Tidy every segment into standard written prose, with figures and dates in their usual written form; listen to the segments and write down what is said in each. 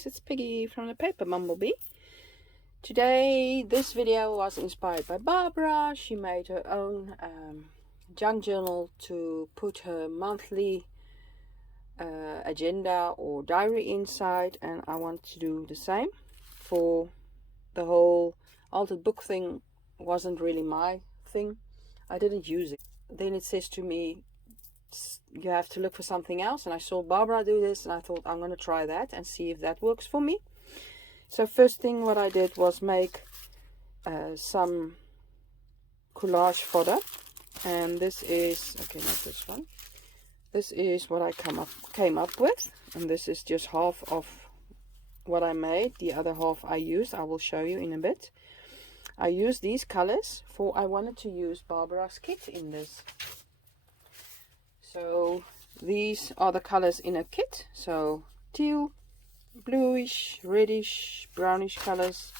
guys, it's Piggy from the paper Bumblebee. Today this video was inspired by Barbara. She made her own junk journal to put her monthly agenda or diary inside, and I want to do the same. For the whole altered book thing wasn't really my thing. I didn't use it. Then it says to me, you have to look for something else, and I saw Barbara do this and I thought I'm going to try that and see if that works for me. So first thing what I did was make some collage fodder, and this is, okay, not this one, this is what I came up with, and this is just half of what I made. The other half I used, I will show you in a bit. I used these colors for I wanted to use Barbara's kit in this. So these are the colors in a kit. So teal, bluish, reddish, brownish colors.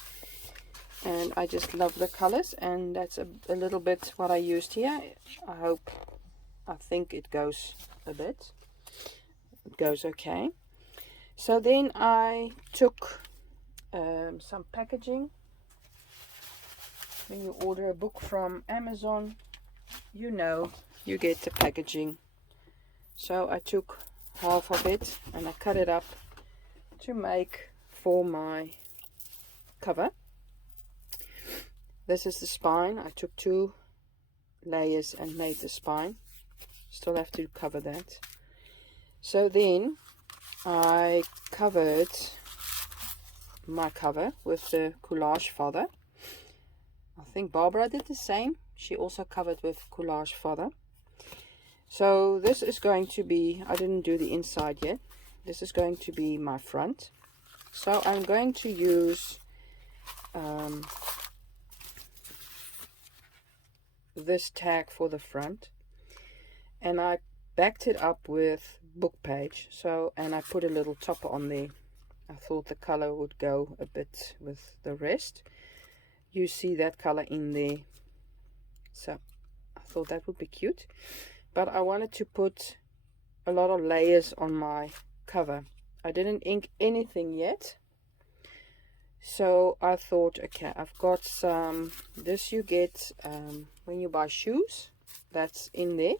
And I just love the colors. And that's a little bit what I used here. I think it goes a bit. It goes okay. So then I took some packaging. When you order a book from Amazon, you know you get the packaging. So I took half of it and I cut it up to make for my cover. This is the spine. I took 2 layers and made the spine. Still have to cover that. So then I covered my cover with the collage fodder. I think Barbara did the same. She also covered with collage fodder. So this is going to be, I didn't do the inside yet. This is going to be my front. So I'm going to use this tag for the front. And I backed it up with book page. So, and I put a little topper on there. I thought the color would go a bit with the rest. You see that color in there. So I thought that would be cute. But I wanted to put a lot of layers on my cover. I didn't ink anything yet. So I thought, okay, I've got some, this you get when you buy shoes. That's in there.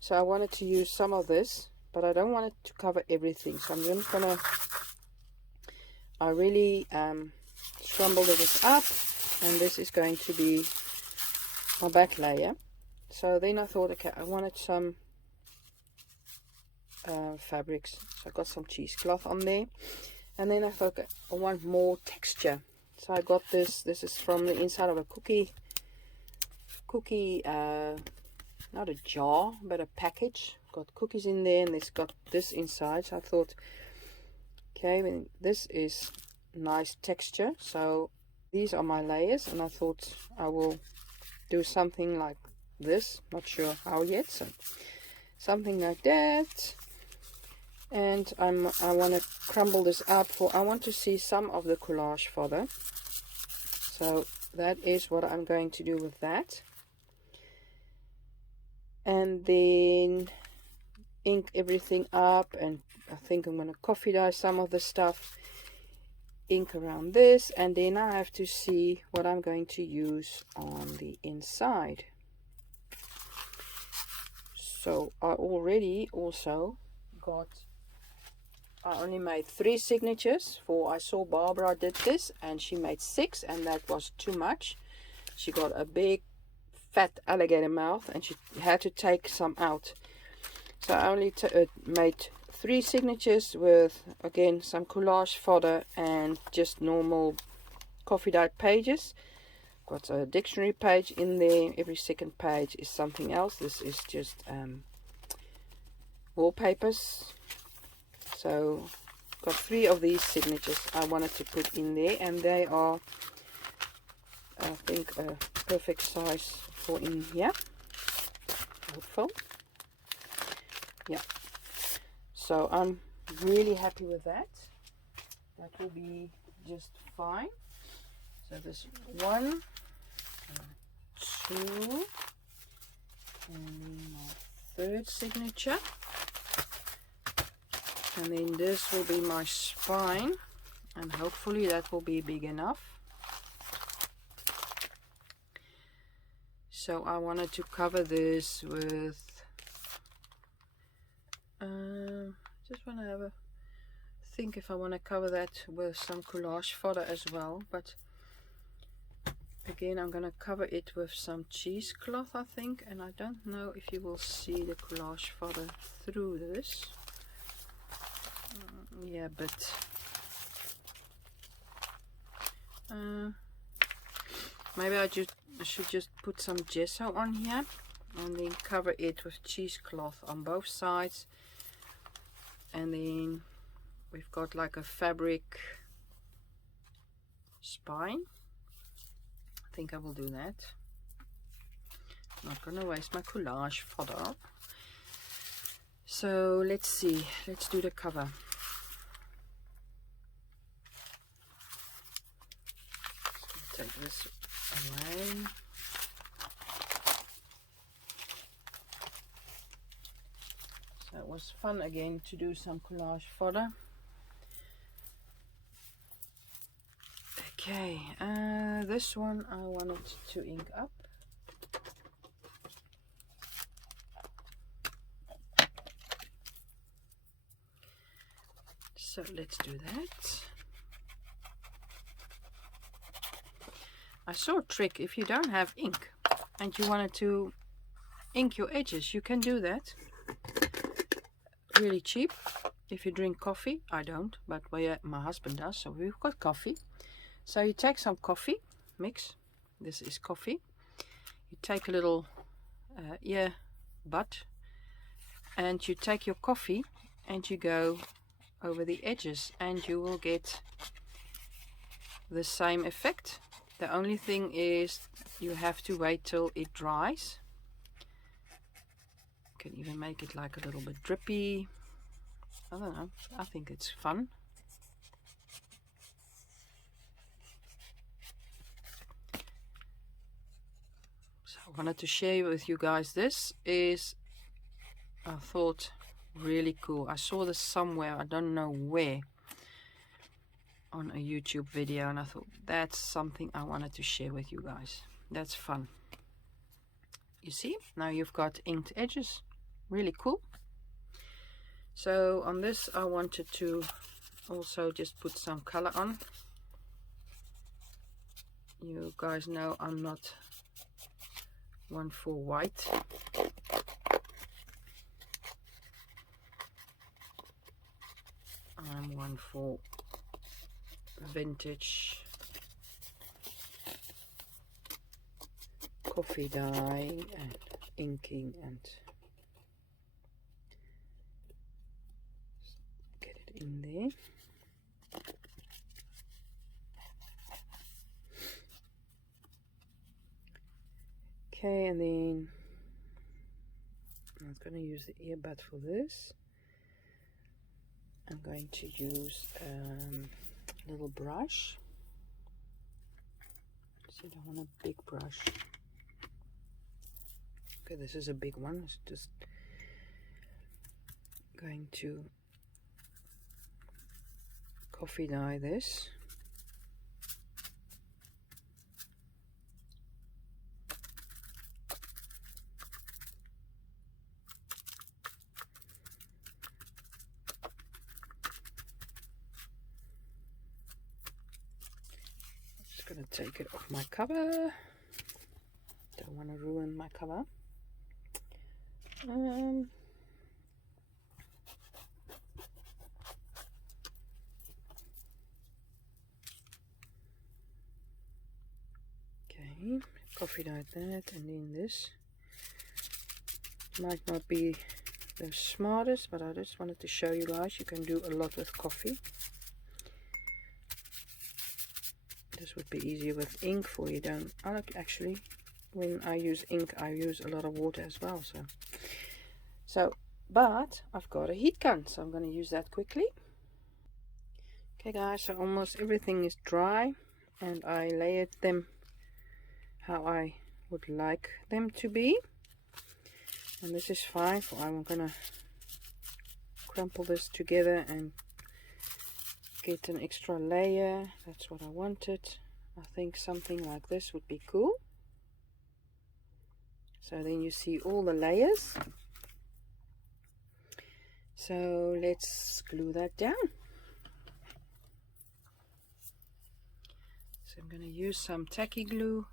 So I wanted to use some of this, but I don't want it to cover everything. So I'm just gonna, I really scrambled this up, and this is going to be my back layer. So then I thought, okay, I wanted some fabrics. So I got some cheesecloth on there. And then I thought, okay, I want more texture. So I got this. This is from the inside of a cookie, not a jar, but a package. Got cookies in there, and it's got this inside. So I thought, okay, this is nice texture. So these are my layers, and I thought I will do something like this, not sure how yet, so something like that. And I want to crumble this up for, I want to see some of the collage fodder. So that is what I'm going to do with that. And then ink everything up, and I think I'm going to coffee dye some of the stuff, ink around this, and then I have to see what I'm going to use on the inside. So I already also got, I only made 3 signatures for, I saw Barbara did this and she made 6, and that was too much. She got a big fat alligator mouth and she had to take some out. So I only made 3 signatures with, again, some collage fodder and just normal coffee dyed pages. Got a dictionary page in there. Every second page is something else. This is just wallpapers. So got 3 of these signatures I wanted to put in there, and they are, I think, a perfect size for in here. Hopeful. Yeah. So I'm really happy with that. That will be just fine. So this 1, 2, and then my 3rd signature. And then this will be my spine, and hopefully that will be big enough. So I wanted to cover this with just want to have a think if I want to cover that with some collage fodder as well, but again I'm going to cover it with some cheesecloth, I think, and I don't know if you will see the collage fodder through this. Yeah, but maybe I should just put some gesso on here and then cover it with cheesecloth on both sides, and then we've got like a fabric spine. I think I will do that. Not gonna waste my collage fodder. So let's see, let's do the cover. Take this away. So it was fun again to do some collage fodder. Okay, this one I wanted to ink up. So let's do that. I saw a trick. If you don't have ink and you wanted to ink your edges, you can do that. Really cheap. If you drink coffee, I don't, but well, yeah, my husband does, so we've got coffee. So you take some coffee mix. This is coffee. You take a little ear butt, and you take your coffee and you go over the edges, and you will get the same effect. The only thing is you have to wait till it dries. You can even make it like a little bit drippy. I don't know, I think it's fun. So I wanted to share with you guys. This is, I thought, really cool. I saw this somewhere, I don't know where, on a YouTube video, and I thought that's something I wanted to share with you guys. That's fun. You see, now you've got inked edges. Really cool. So on this I wanted to also just put some color on. You guys know I'm not one for white. I'm one for vintage coffee dye and inking, and get it in there. Okay, and then I'm going to use the earbud for this. I'm going to use a little brush. So I don't want a big brush. Okay, this is a big one. It's just going to coffee dye this. Just gonna take it off my cover. Don't want to ruin my cover. Okay, coffee dyed that, and then this might not be the smartest, but I just wanted to show you guys you can do a lot with coffee. This would be easier with ink for you. Don't I like, actually, when I use ink I use a lot of water as well, so but I've got a heat gun, so I'm going to use that quickly. Okay guys, so almost everything is dry, and I layered them how I would like them to be, and this is fine for I'm gonna crumple this together and get an extra layer. That's what I wanted. I think something like this would be cool. So then you see all the layers. So let's glue that down. So I'm going to use some tacky glue.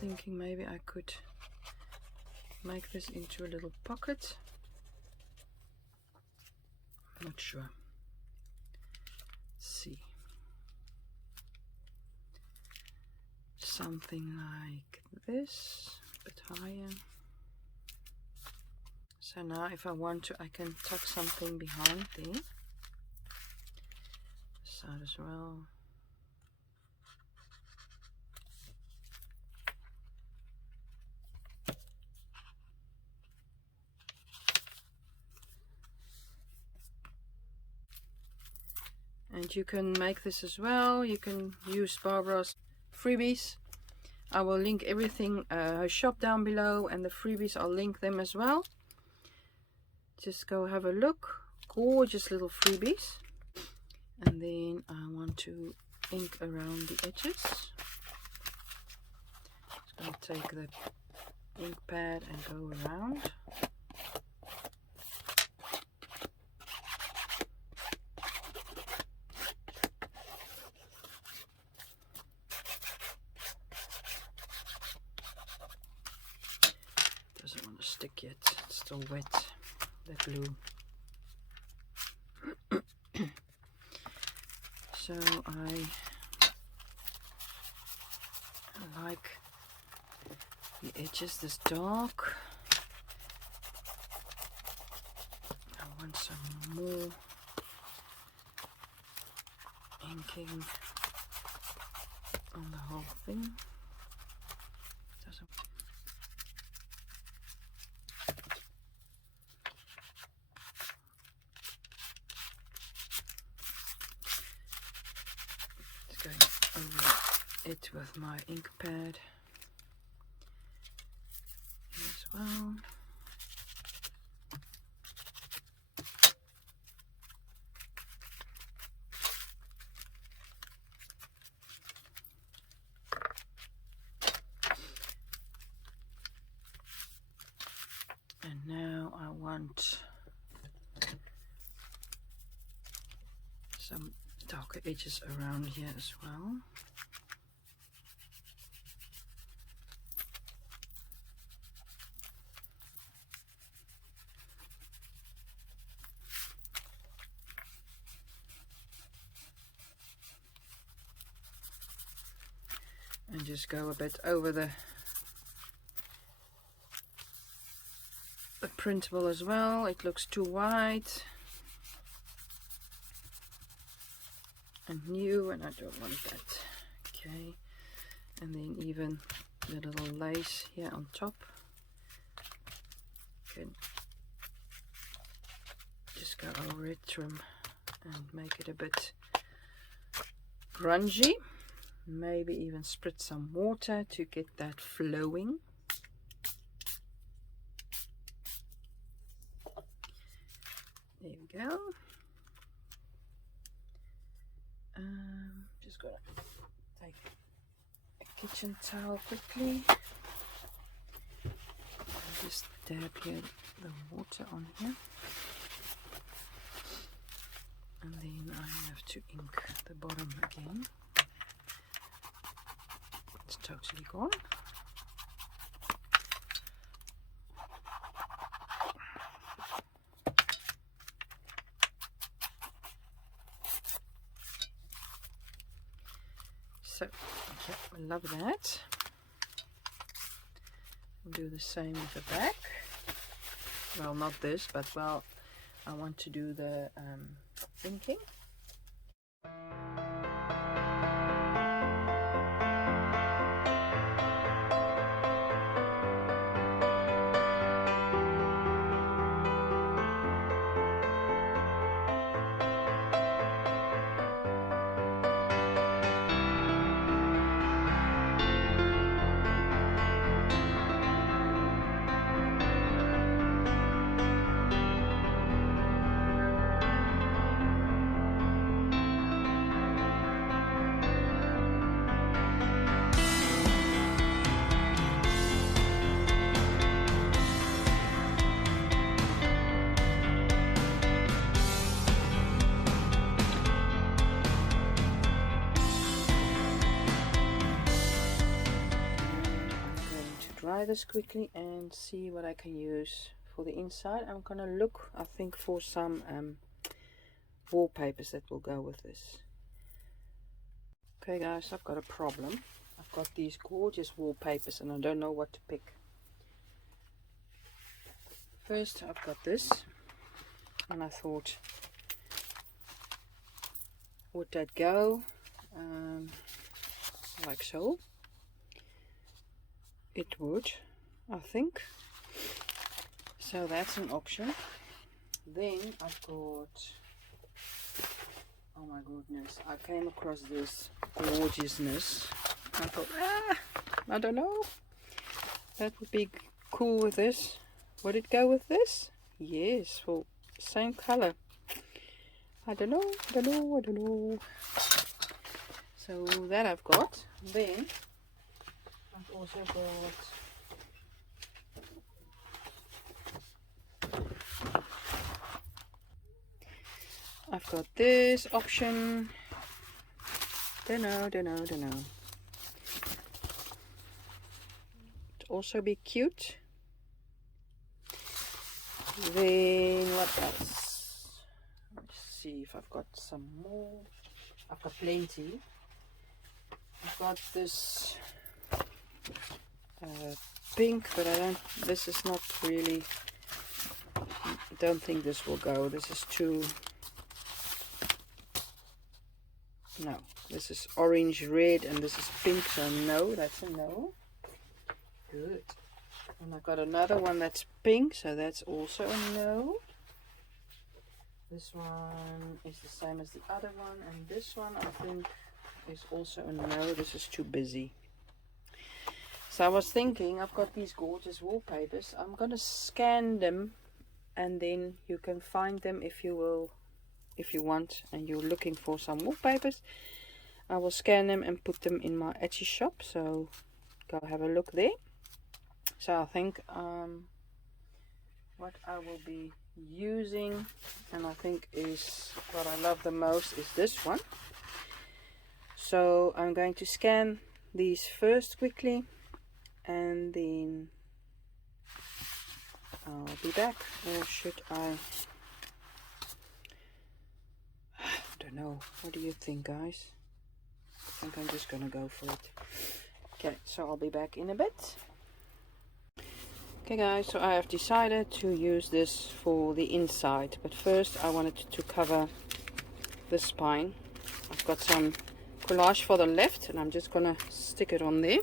Thinking maybe I could make this into a little pocket. Not sure. Let's see. Something like this, a bit higher. So now if I want to, I can tuck something behind there. This side as well. And you can make this as well. You can use Barbara's freebies. I will link everything, her shop down below, and the freebies, I'll link them as well. Just go have a look. Gorgeous little freebies. And then I want to ink around the edges. Just going to take the ink pad and go around. Doesn't want to stick yet, it's still wet, the glue. So I like the edges this dark. I want some more inking on the whole thing. Doesn't. Going over it with my ink pad as well. And now I want some darker edges around here as well. And just go a bit over the printable as well. It looks too white and new, and I don't want that. Okay, and then even the little lace here on top. Can just go over it, trim, and make it a bit grungy. Maybe even spritz some water to get that flowing. There we go. Just gonna take a kitchen towel quickly and just dab here the water on here, and then I have to ink the bottom again. It's totally gone. So, okay, I love that. We'll do the same with the back. Well, not this, but well, I want to do the inking. Dry this quickly and see what I can use for the inside. I'm gonna look, I think, for some wallpapers that will go with this. Okay guys, I've got a problem. I've got these gorgeous wallpapers and I don't know what to pick. First I've got this, and I thought, would that go like so? It would, I think. So that's an option. Then I've got, oh my goodness, I came across this gorgeousness. I thought, I don't know, that would be cool with this. Would it go with this? Yes, for same color. I don't know. So that I've got. Then I've also got this option. Don't know. It'd also be cute. Then what else? Let's see if I've got some more. I've got plenty. I've got this pink, but this is not really, I don't think this will go. This is too, no, this is orange red and this is pink, so no, that's a no. Good. And I've got another one that's pink, so that's also a no. This one is the same as the other one, and this one I think is also a no. This is too busy. So I was thinking, I've got these gorgeous wallpapers. I'm gonna scan them, and then you can find them if you want, and you're looking for some wallpapers. I will scan them and put them in my Etsy shop, so go have a look there. So I think what I will be using, and I think is what I love the most, is this one. So I'm going to scan these first quickly, and then I'll be back. Or should I don't know. What do you think, guys? I think I'm just gonna go for it. Okay, so I'll be back in a bit. Okay guys, so I have decided to use this for the inside, but first I wanted to cover the spine. I've got some collage for the left, and I'm just gonna stick it on there.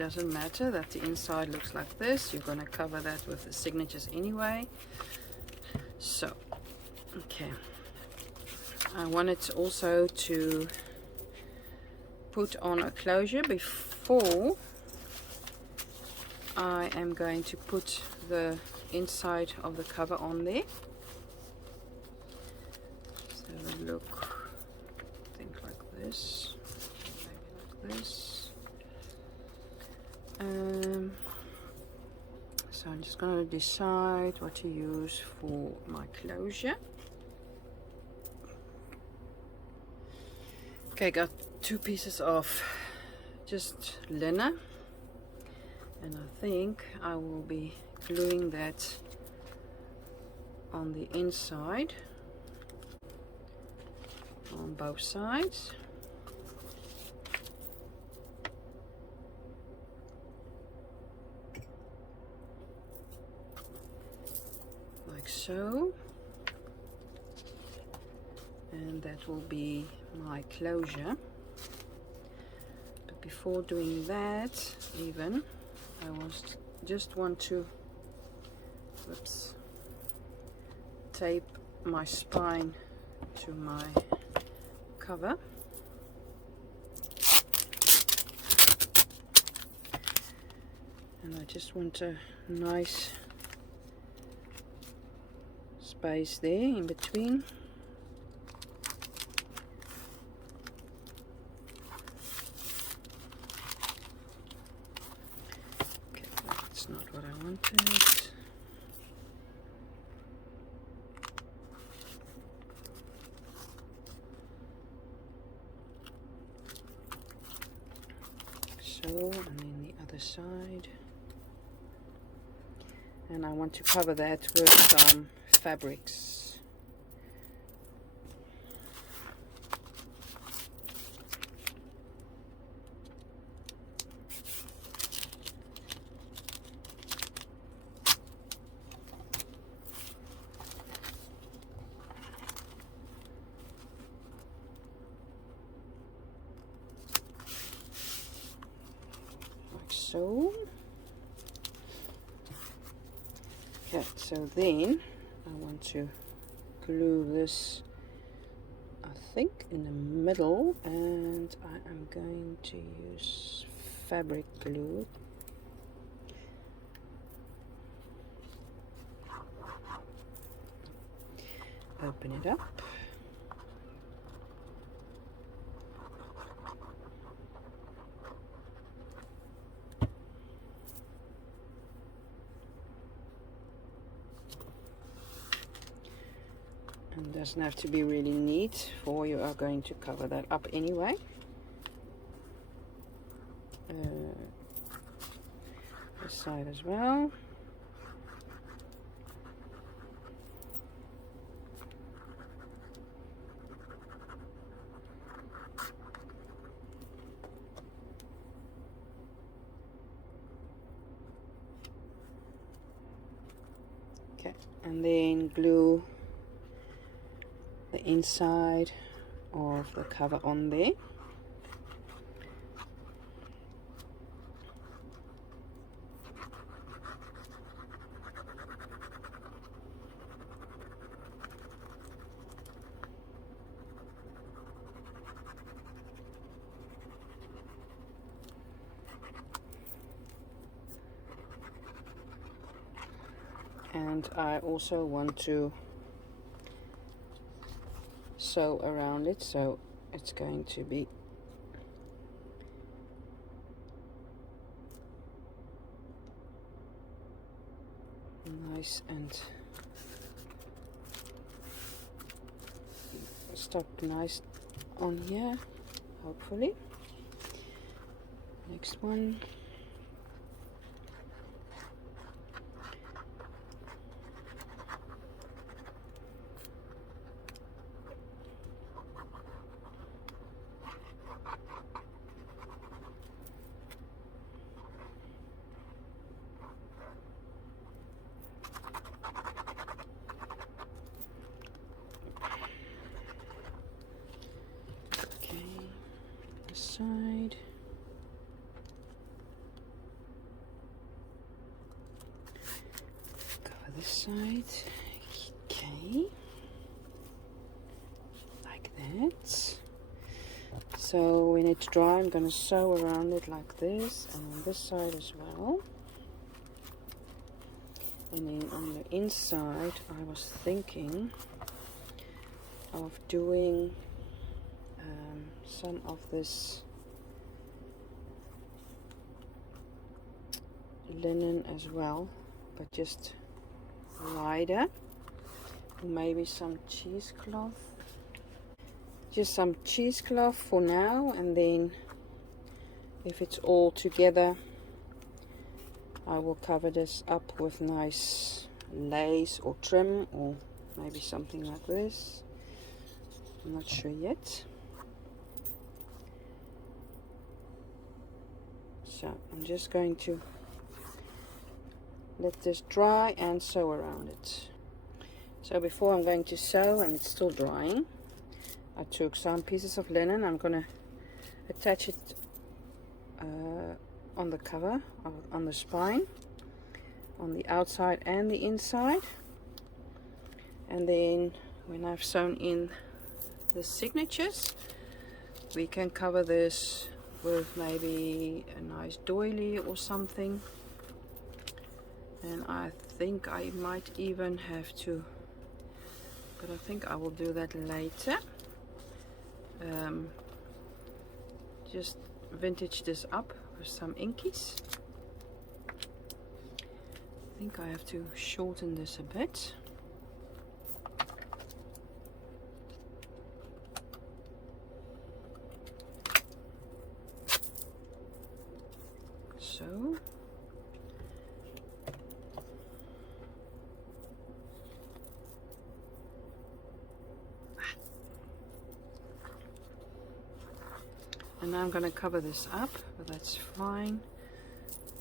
doesn't matter that the inside looks like this. You're going to cover that with the signatures anyway. So, okay. I wanted also to put on a closure before I am going to put the inside of the cover on there. So look, I think like this, maybe like this. So I'm just going to decide what to use for my closure. Okay, got 2 pieces of just linen, and I think I will be gluing that on the inside on both sides. Like so. And that will be my closure. But before doing that, even I just want to tape my spine to my cover. And I just want a nice space there in between. Okay, that's not what I wanted. So, and then the other side. And I want to cover that with some fabrics. Like so. Okay, so then I want to glue this, I think, in the middle, and I am going to use fabric glue. Open it up. And doesn't have to be really neat, for you are going to cover that up anyway. This side as well. Okay, and then glue the inside of the cover on there. And I also want to sew around it, so it's going to be nice and stuck nice on here, hopefully. Next one. Side. other side. Okay, like that. So when it's dry, I'm going to sew around it like this, and on this side as well. And then on the inside, I was thinking of doing some of this linen as well, but just wider. Maybe some cheesecloth. Just some cheesecloth for now, and then if it's all together, I will cover this up with nice lace or trim, or maybe something like this. I'm not sure yet. So I'm just going to let this dry and sew around it. So before I'm going to sew, and it's still drying, I took some pieces of linen. I'm going to attach it on the cover, on the spine, on the outside and the inside. And then when I've sewn in the signatures, we can cover this with maybe a nice doily or something. And I think I might even have to, but I think I will do that later. Just vintage this up with some inkies. I think I have to shorten this a bit. So. And now I'm going to cover this up, but that's fine.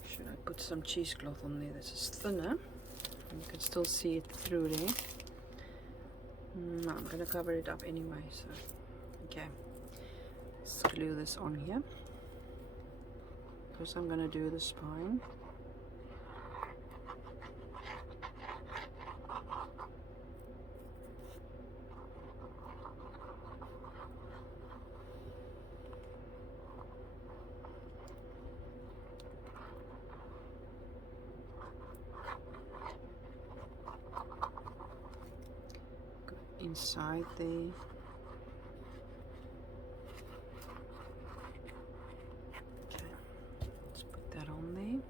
Should I put some cheesecloth on there? This is thinner. You can still see it through there. No, I'm going to cover it up anyway. So, okay. Let's glue this on here. First I'm going to do the spine. Inside the okay, let's put that on there.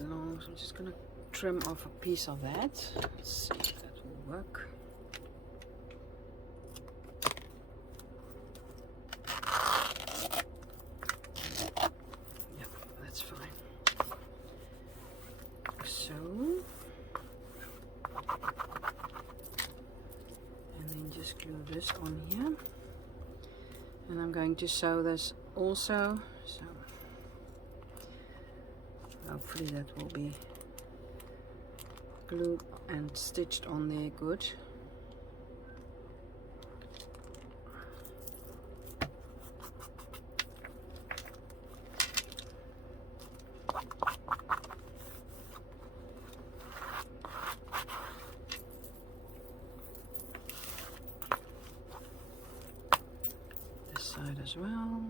Long, so I'm just gonna trim off a piece of that. Let's see if that will work. Yeah, that's fine. So, and then just glue this on here, and I'm going to sew this also. So hopefully that will be glued and stitched on there good. This side as well.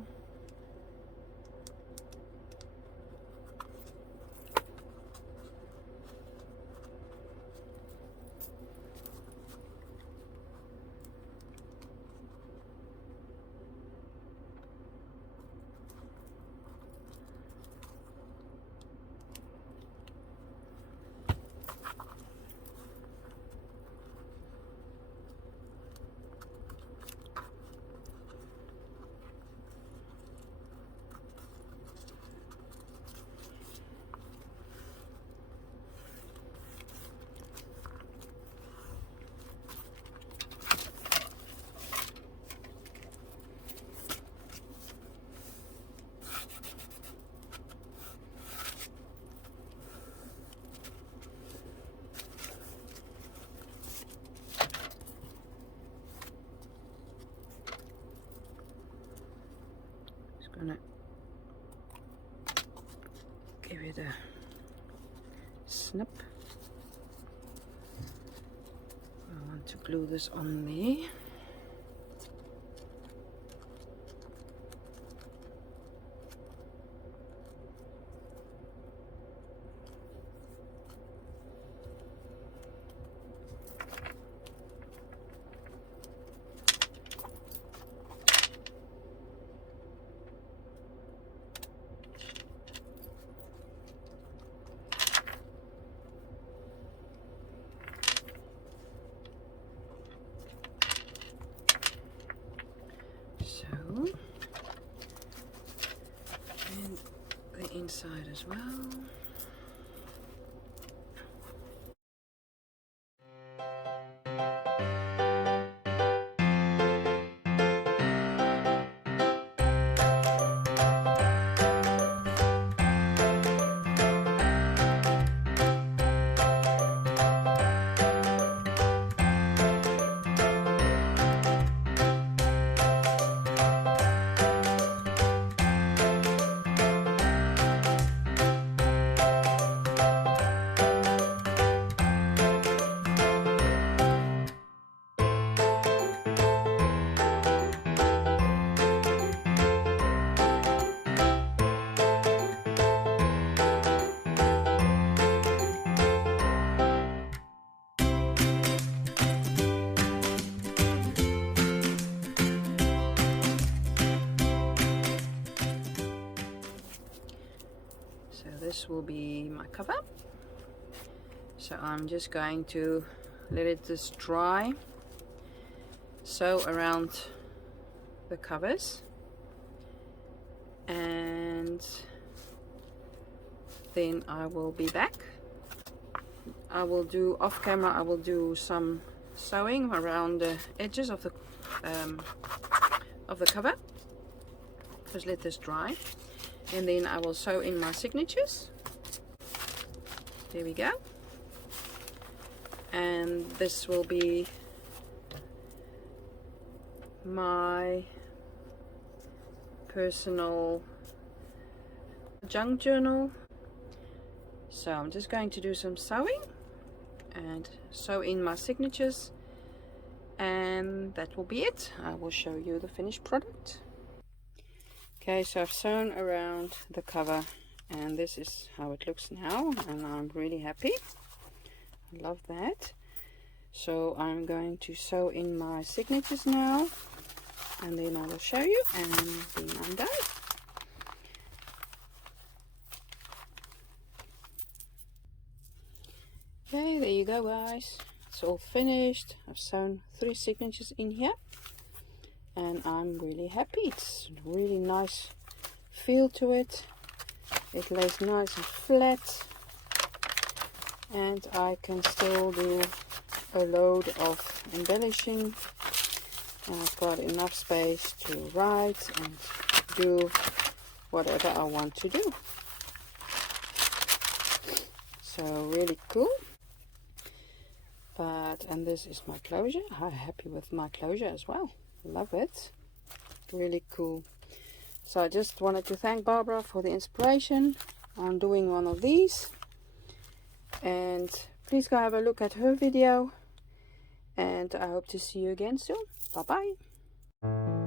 it a snip. I want to glue this on there. And the inside as well. This will be my cover. So I'm just going to let it just dry, sew around the covers, and then I will be back. I will do off camera, I will do some sewing around the edges of the cover. Just let this dry, and then I will sew in my signatures. There we go. And this will be my personal junk journal. So I'm just going to do some sewing and sew in my signatures, and that will be it. I will show you the finished product. Okay, so I've sewn around the cover, and this is how it looks now, and I'm really happy. I love that. So I'm going to sew in my signatures now, and then I will show you, and then I'm done. Okay, there you go guys, it's all finished. I've sewn 3 signatures in here, and I'm really happy. It's a really nice feel to it. It lays nice and flat, and I can still do a load of embellishing, and I've got enough space to write and do whatever I want to do. So really cool. And this is my closure. I'm happy with my closure as well. Love it. Really cool. So I just wanted to thank Barbara for the inspiration on doing one of these, and please go have a look at her video, and I hope to see you again soon. Bye bye.